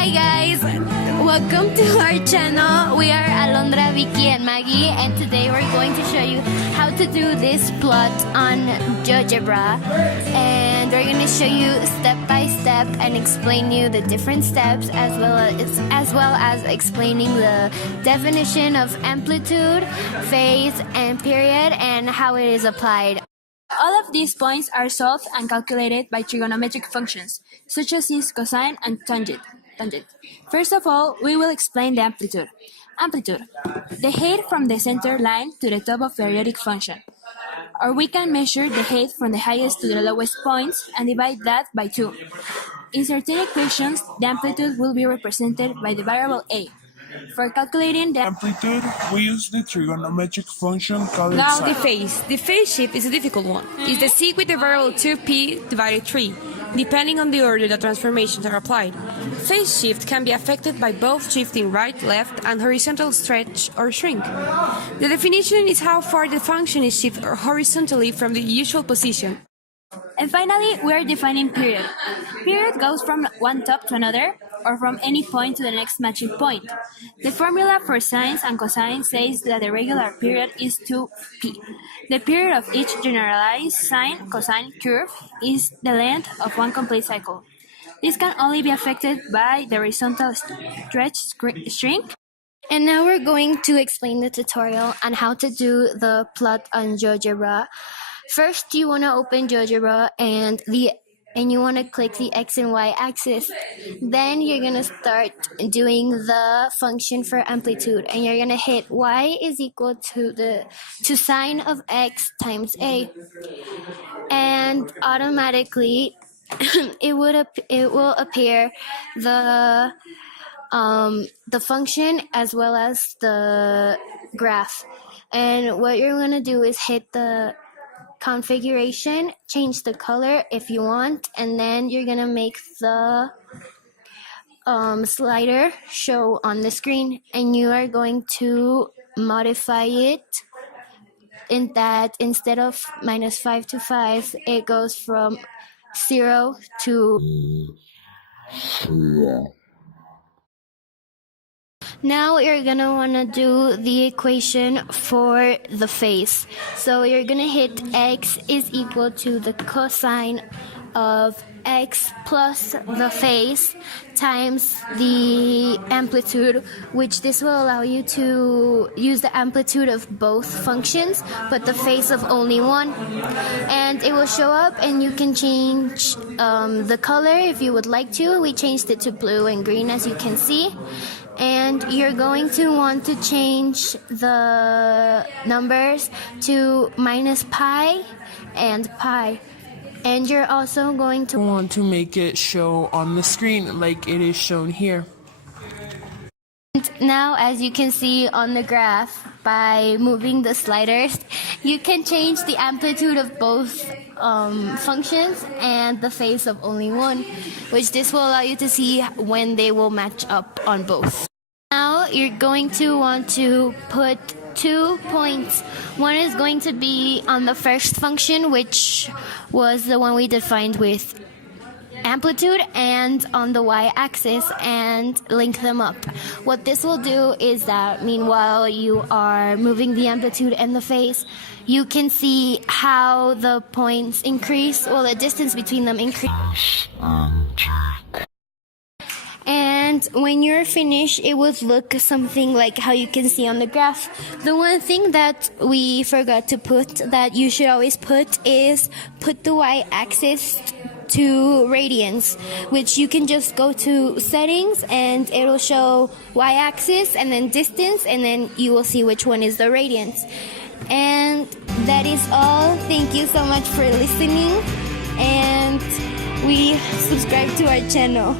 Hi guys, welcome to our channel. We are Alondra, Vicky and Maggie, and today we're going to show you how to do this plot on GeoGebra, and we're going to show you step by step and explain you the different steps as well as explaining the definition of amplitude, phase and period and how it is applied. All of these points are solved and calculated by trigonometric functions, such as sine, cosine, and tangent. First of all, we will explain the amplitude. Amplitude, the height from the center line to the top of periodic function. Or we can measure the height from the highest to the lowest points and divide that by 2. In certain equations, the amplitude will be represented by the variable a. For calculating the amplitude, we use the trigonometric function called Now sine. the phase. The phase shift is a difficult one. It's the sig with the variable 2p divided 3, depending on the order the transformations are applied. Phase shift can be affected by both shifting right, left, and horizontal stretch or shrink. The definition is how far the function is shifted horizontally from the usual position. And finally, we are defining period. Period goes from one top to another, or from any point to the next matching point. The formula for sines and cosines says that the regular period is 2p. The period of each generalized sine-cosine curve is the length of one complete cycle. This can only be affected by the horizontal stretch shrink. And now we're going to explain the tutorial on how to do the plot on GeoGebra. First, you want to open GeoGebra and you want to click the X and Y axis. Then you're going to start doing the function for amplitude, and you're going to hit Y is equal to sine of X times A. And automatically it will appear the function as well as the graph. And what you're going to do is hit the configuration, change the color if you want, and then you're gonna make the slider show on the screen, and you are going to modify it in that instead of -5 to 5, it goes from 0 to. Now you're gonna wanna do the equation for the phase. So you're gonna hit X is equal to the cosine of X plus the phase times the amplitude, which this will allow you to use the amplitude of both functions, but the phase of only one. And it will show up, and you can change the color if you would like to. We changed it to blue and green, as you can see. And you're going to want to change the numbers to -pi and pi. And you're also going to want to make it show on the screen like it is shown here. And now, as you can see on the graph, by moving the sliders, you can change the amplitude of both functions and the phase of only one, which this will allow you to see when they will match up on both. Now you're going to want to put 2 points. One is going to be on the first function, which was the one we defined with amplitude, and on the y-axis, and link them up. What this will do is that meanwhile you are moving the amplitude and the phase, you can see how the points increase, well, the distance between them increase. And when you're finished, it would look something like how you can see on the graph. The one thing that we forgot to put, that you should always put, is put the y-axis to radians, which you can just go to settings and it'll show y-axis and then distance, and then you will see which one is the radians. And that is all. Thank you so much for listening, and we subscribe to our channel.